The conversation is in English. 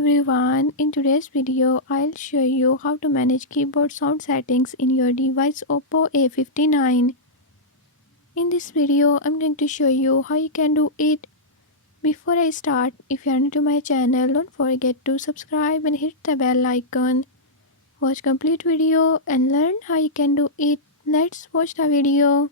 everyone, in today's video I'll show you how to manage keyboard sound settings in your device Oppo A59. In this video I'm going to show you how you can do it. Before I start, if you are new to my channel, don't forget to subscribe and hit the bell icon. Watch complete video and learn how you can do it. Let's watch the video.